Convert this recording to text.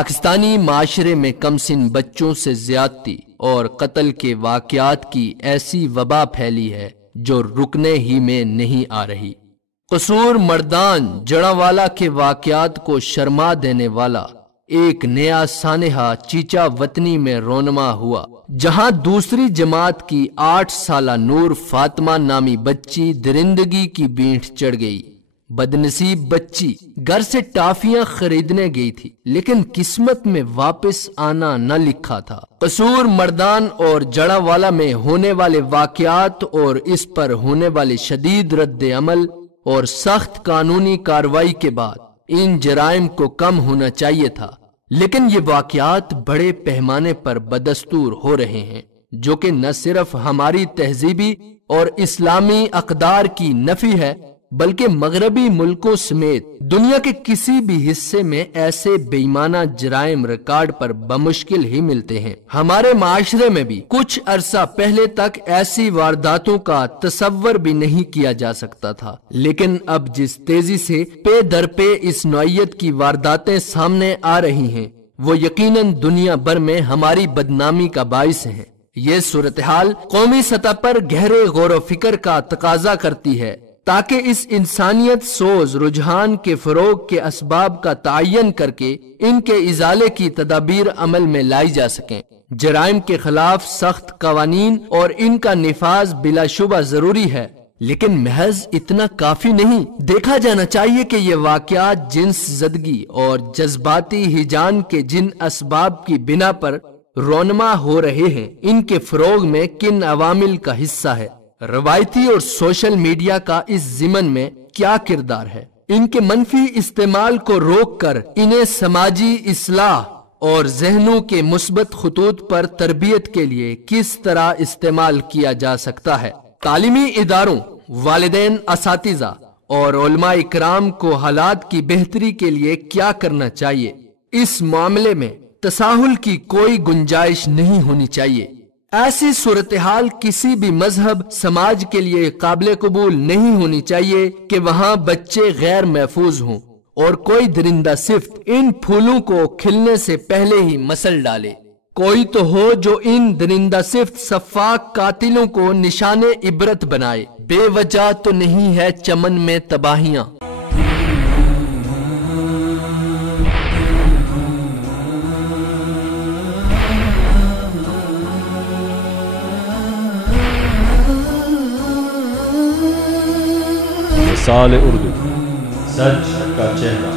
پاکستانی معاشرے میں کم سن بچوں سے زیادتی اور قتل کے واقعات کی ایسی وبا پھیلی ہے جو رکنے ہی میں نہیں آ رہی۔ قصور مردان جڑاوالا کے واقعات کو شرما دینے والا ایک نیا سانحہ چیچا وطنی میں رونما ہوا، جہاں دوسری جماعت کی 8 سالہ نور فاطمہ نامی بچی درندگی کی بینٹ چڑھ گئی۔ بدنصیب بچی گھر سے ٹافیاں خریدنے گئی تھی، لیکن قسمت میں واپس آنا نہ لکھا تھا۔ قصور مردان اور جڑاوالا میں ہونے والے واقعات اور اس پر ہونے والے شدید رد عمل اور سخت قانونی کارروائی کے بعد ان جرائم کو کم ہونا چاہیے تھا، لیکن یہ واقعات بڑے پیمانے پر بدستور ہو رہے ہیں، جو کہ نہ صرف ہماری تہذیبی اور اسلامی اقدار کی نفی ہے، بلکہ مغربی ملکوں سمیت دنیا کے کسی بھی حصے میں ایسے بے ایمانہ جرائم ریکارڈ پر بمشکل ہی ملتے ہیں۔ ہمارے معاشرے میں بھی کچھ عرصہ پہلے تک ایسی وارداتوں کا تصور بھی نہیں کیا جا سکتا تھا، لیکن اب جس تیزی سے پے در پے اس نوعیت کی وارداتیں سامنے آ رہی ہیں، وہ یقیناً دنیا بھر میں ہماری بدنامی کا باعث ہیں۔ یہ صورتحال قومی سطح پر گہرے غور و فکر کا تقاضا کرتی ہے، تاکہ اس انسانیت سوز رجحان کے فروغ کے اسباب کا تعین کر کے ان کے ازالے کی تدابیر عمل میں لائی جا سکیں۔ جرائم کے خلاف سخت قوانین اور ان کا نفاذ بلا شبہ ضروری ہے، لیکن محض اتنا کافی نہیں۔ دیکھا جانا چاہیے کہ یہ واقعات جنس زدگی اور جذباتی ہیجان کے جن اسباب کی بنا پر رونما ہو رہے ہیں، ان کے فروغ میں کن عوامل کا حصہ ہے۔ روایتی اور سوشل میڈیا کا اس ضمن میں کیا کردار ہے؟ ان کے منفی استعمال کو روک کر انہیں سماجی اصلاح اور ذہنوں کے مثبت خطوط پر تربیت کے لیے کس طرح استعمال کیا جا سکتا ہے؟ تعلیمی اداروں، والدین، اساتذہ اور علماء اکرام کو حالات کی بہتری کے لیے کیا کرنا چاہیے؟ اس معاملے میں تساہل کی کوئی گنجائش نہیں ہونی چاہیے۔ ایسی صورتحال کسی بھی مذہب سماج کے لیے قابل قبول نہیں ہونی چاہیے کہ وہاں بچے غیر محفوظ ہوں اور کوئی درندہ صفت ان پھولوں کو کھلنے سے پہلے ہی مسل ڈالے۔ کوئی تو ہو جو ان درندہ صفت سفاک قاتلوں کو نشان عبرت بنائے۔ بے وجہ تو نہیں ہے چمن میں تباہیاں۔ مثال اردو، سچ کا چہرہ۔